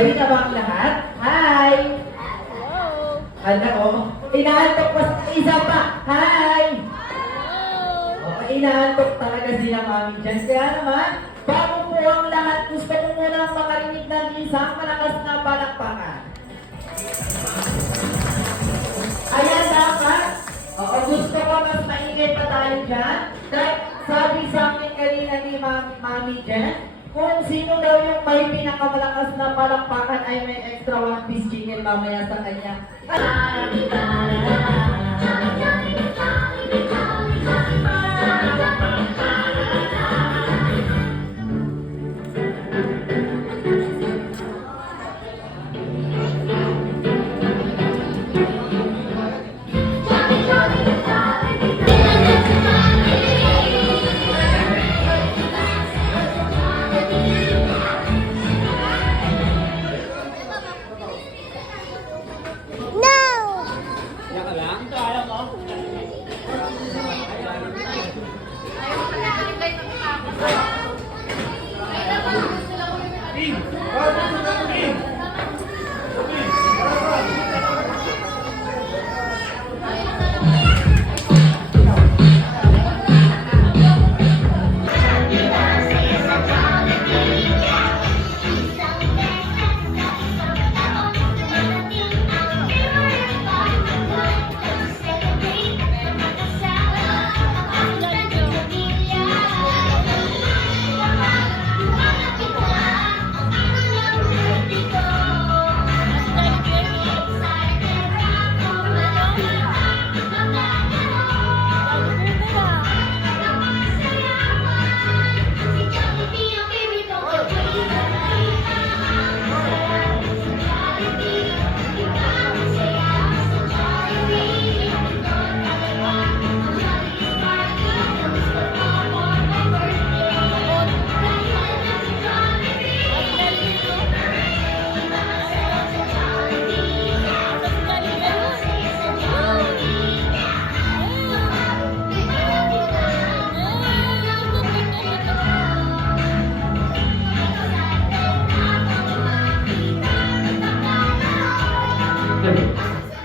Ready na ba ang lahat? Hi! Hello! Ano, oh? Inaantok pa sa isa pa. Hi! Hello! Oh, inaantok talaga sila mami dyan. Kaya naman, bago po ang lahat, gusto ko munang makarinig ng isang malakas na palakpakan. Ayan dapat. Oo, gusto ko mas maingay pa tayo dyan. Dahil sabi sa akin kanina ni mami dyan, kung sino daw yung may pinakamalakas na palakpakan ay may extra one piece chicken mamaya sa kanya.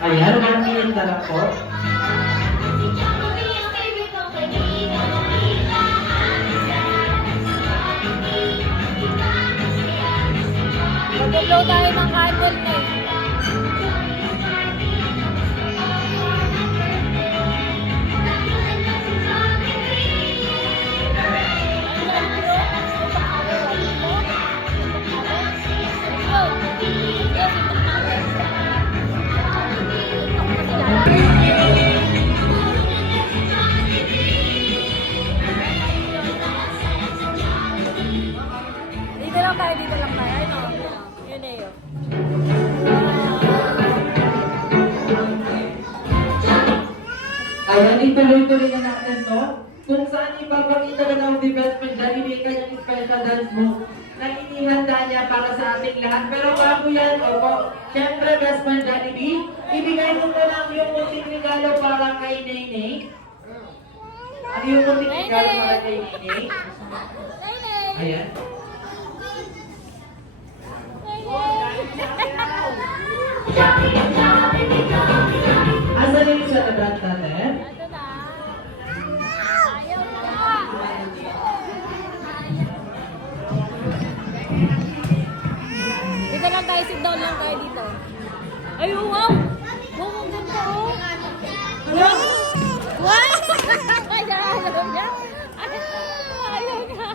Ayan, 1 minute na lang po. Mag-blow tayo ng candle na eh. Dito lang tayo. Ano? Yun na yun. Ayan, ituloy-tuloy na natin, no? Kung saan ipapakita na ng The Best Friend Jollibee kanyang special dance move na inihanda niya para sa ating lahat. Pero bago yan, opo, syempre Best Friend Jollibee, ibigay mo ko lang yung munting regalo para kay Nene. Ano yung munting regalo para kay Nene? Ayan. Asan yung celebrant natin? Ito na. Ayaw na. Dito lang tayo, sit down lang tayo dito. Ay, wow! Wow, ang ganda oh! Wow! Wow! Ayaw niya! Ayaw niya!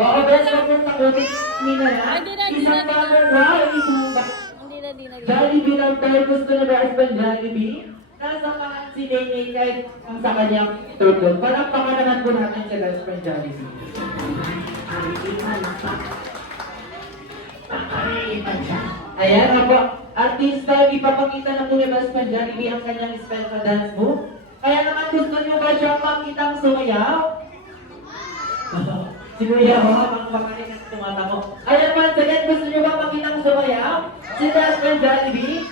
Oo, best friend na ulit nila yan. Hindi na. Isang bagong wow, isang Hindi na. Jollibee lang tayo gusto na Best Friend Jollibee. Nasamahan si Nene kahit ang sa kanyang tutod. Palakpakan naman po natin sa Best Friend Jollibee. Ayan, ako. At this time, ipapakita na po ni Best Friend Jollibee ang kanyang special dance move. Kaya naman gusto nyo ba siyang makitang sumayaw? Si Kuya, habang kumakain at tumatamo. Ayan naman, sagad, gusto nyo ba makitang sumayaw? Si Best Friend Jollibee?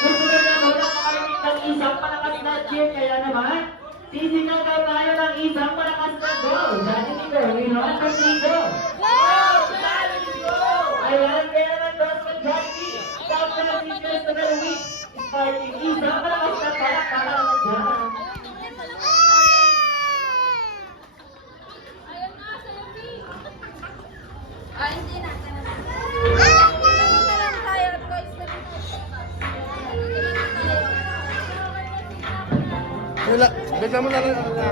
Gusto nyo na magkakarinig ng isang malakas na cheer, kaya naman, sisigaw daw tayo ng isang malakas na go. Jollibee go, we want to see go. Bigyan mo na lang ako na.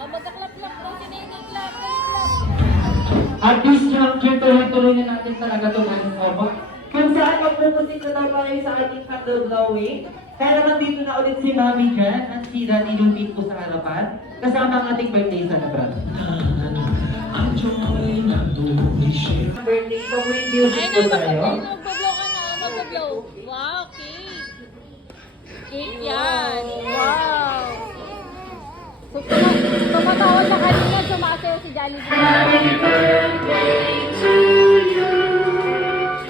Oh, magka-clap-clap daw si Nene. Clap, clap. At this juncture, tuloy-tuloy na natin talaga ito guys. Kung saan magpupusin na daw tayo sa ating candle blowing. Kaya naman dito na ulit si Mami Jan at si Daddy Lupit po sa harapan. Kasama ang ating birthday celebration. Birthday, so with music po tayo. Magpa-blow ka na. Magpa-blow. Wow, cake. Cake yan. Wow. So, tumatawa siya kanina. Sumasayaw si Jollibee. Happy birthday to you.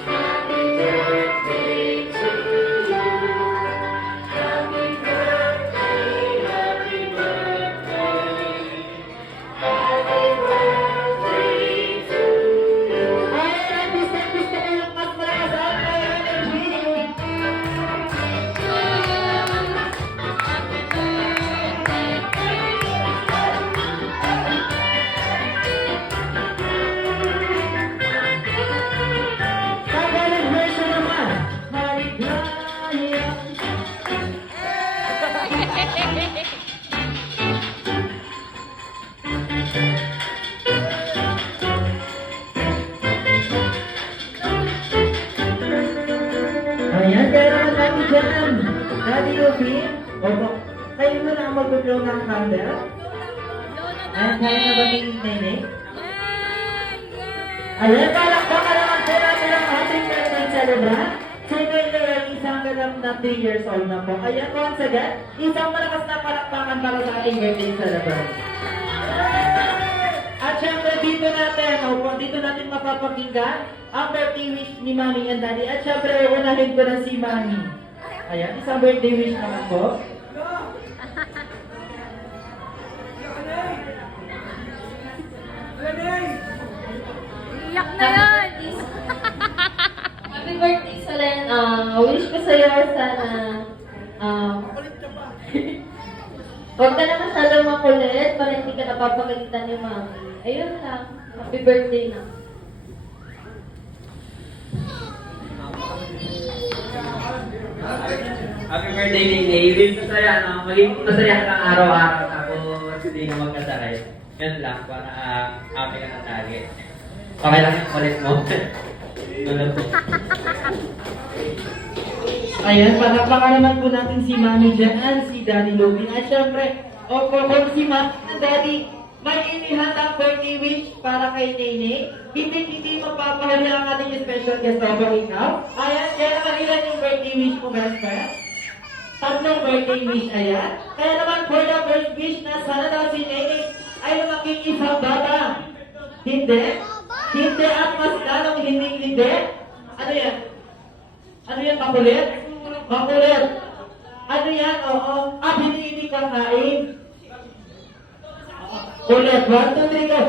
Happy birthday to you. Happy birthday, happy birthday. Happy birthday to you. Ay, gusto ko yung mas malakas ang energy. Tagalog version naman. Maligaya. Ayan, kaya naman natin dyan. Daddy Lupin. Opo. Kayo mo na ang mag-blow ng candle. Ayan, kaya na ba ni Nene? Ayan, palakpakan naman po natin ang ating birthday celebrant. Si Nene ay isang ganap na 3 years old na po. Ayan, once again, isang malakas na palakpakan para sa ating birthday celebrant. At syempre dito natin, dito natin mapapakinggan ang birthday wish ni Mami and Daddy. At syempre, unahin ko na si Mami. Ayan, isang birthday wish naman po. Iyak na yan. Happy birthday, Solen. Wish ko sa'yo sana, huwag ka na masyado makulit para hindi ka napapagalitan ni Mami. Ayun lang. Happy birthday na. Happy birthday, Nene. Wish ko sa'yo, maging masaya ka ng araw-araw tapos hindi ka magkasakay. Yan lang, para happy ka ng target. Okay lang yung kulit mo. Tulad po. Ayan, palakpakan naman po natin si Mami Jan at si Daddy Lupin. At syempre, kung si Mami at Daddy may inihandang birthday wish para kay Nene, hindi mapapahuli ang ating special guest over ikaw. Ayan, kaya naman ilan yung birthday wish mo, best friend? Tatlong birthday wish, ayan. Kaya naman for the birthday wish na sana daw si Nene ay lumaking isang bata. Hindi? Hindi at mas lalong hindi. Ano yan? Ano yan, makulit? Makulit. Ano yan? Oo. Hindi kakain. Ulit. 1, 2, 3, go.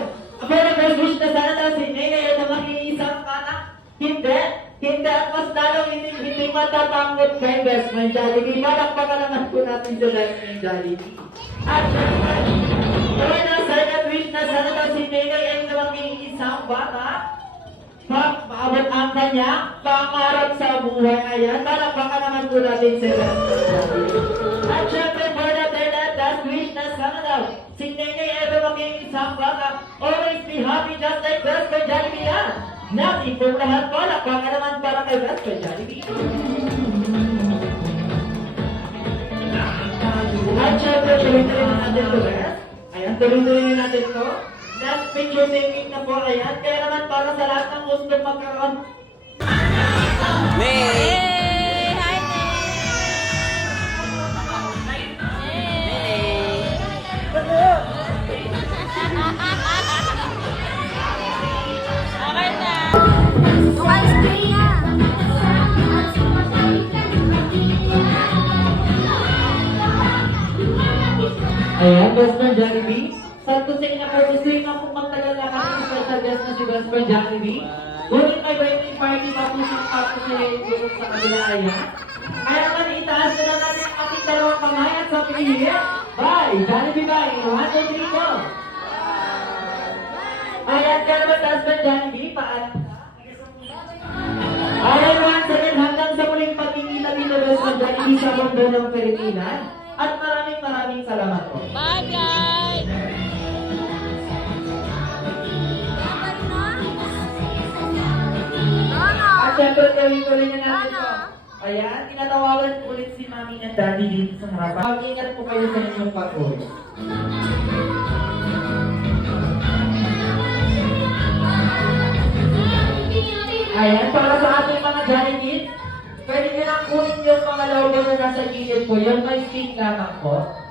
For the first wish na sana daw si Nene ay lumaking isang bata. Hindi. Hindi at mas lalong hindi matatanggot kay best friend Jollibee. Malakpakan naman po natin sa best friend Jollibee. At syempre, tuloy na second wish na sana daw si Nenay ay maging isang bata. Paabot ang kanya pangarap sa buhay. Ayan, malakpakan naman po natin sa best friend Jollibee. At syempre, for the third and last wish na sana daw si Nenay ay maging isang bata. Always be happy just like best friend Jollibee yan. Natin po lahat po, baka naman para kay best friend Jollibee. At syempre, tuloy-tuloy na natin to, guys. Ayan, tuloy-tuloy na natin to. Last picture taking na po, ayan. Kaya naman para sa lahat ng gusto magkaroon. Hey! Hi, Okay na. Ice cream na. Ayan, best friend Jollibee. Sa tusay na po, gusto yun na po magtagal na kami special guest na si best friend Jollibee. Ngunit may birthday party pa po siyang papusin sa kabila, ayan. Kaya naman itaas na natin ang ating dalawang kamay at sabihin, bye! Jollibee bye! 1, 2, 3, go! Ayan, kaya naman best friend Jollibee, ayan, once again, hanggang sa muling pagkikita dito best friend Jollibee sa mundo ng Pilipinas. At maraming salamat po. Bye, guys! At syempre, tuloy-tuloy na natin po. Ayan, tinatawagan po ulit si Mami and Daddy dito sa harapan. Mag-ingat po kayo sa inyong pag-uwi. Ayan, para sa ating mga Jollibee, pwede nyo lang kunin yung mga logo na nasa gilid po. Yung may stick lamang po.